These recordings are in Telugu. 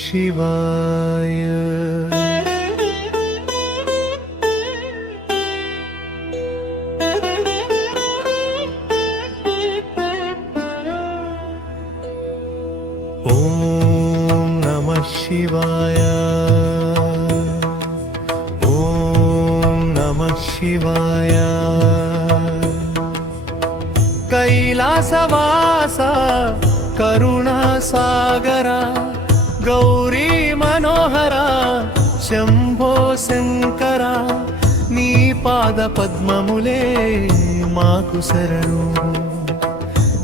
शिवाय। ॐ नमः शिवाय। ॐ नमः शिवाय। कैलासवासा करुणासागरा गौरी मनोहरा शंभो शंकरा नी पाद पद्ममुले माकु शरणु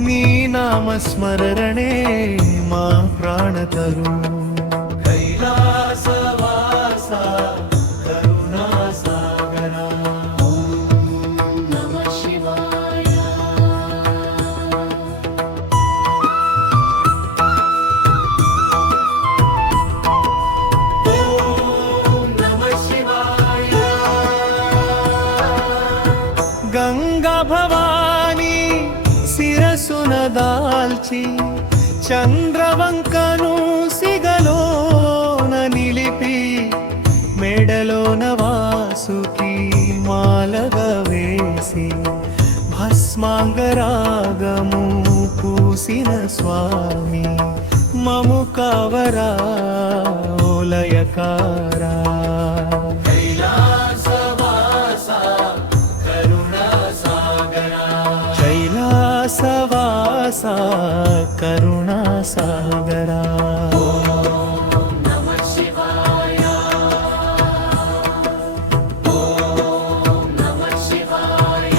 नी नामस्मरणे मा प्राणतरु। कैलासवासा करुणासागरा नमः शिवाय। गंगा भवानी शिरसुन दाल्ची चंद्रवंकनु सिगलोन निलिपि मेडलोन वासुकी मालग वेसी भस्मांगरागमु पूसिन स्वामी ममु कावरा ओलयकारा। कैलासवासा करुणासागरा नमः शिवाय। नमः शिवाय।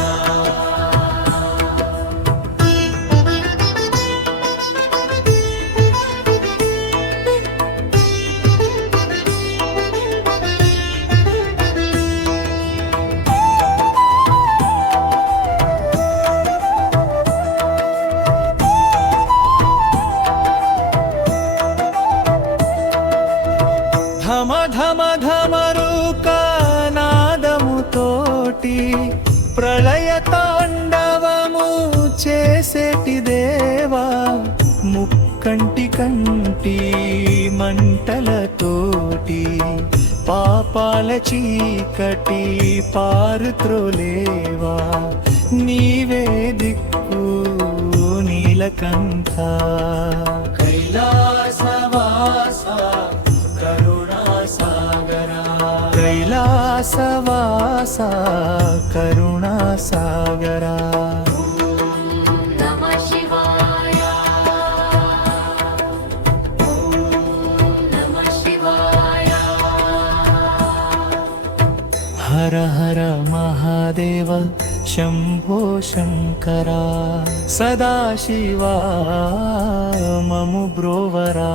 ధమ ధమ ధమరుకానాదము తోటి ప్రళయ తాండవము చేసేటి దేవా ముక్కంటి కంటి మంటలతోటి పాపాల చీకటి పారుత్రోలేవా నీవే దిక్కు నీలకంఠ। कैलासवासा कैलासवासा करुणासागरा नमः शिवाय। नमः शिवाय। हर हर महादेव शंभो शंकरा सदाशिवा ममु ब्रोवरा।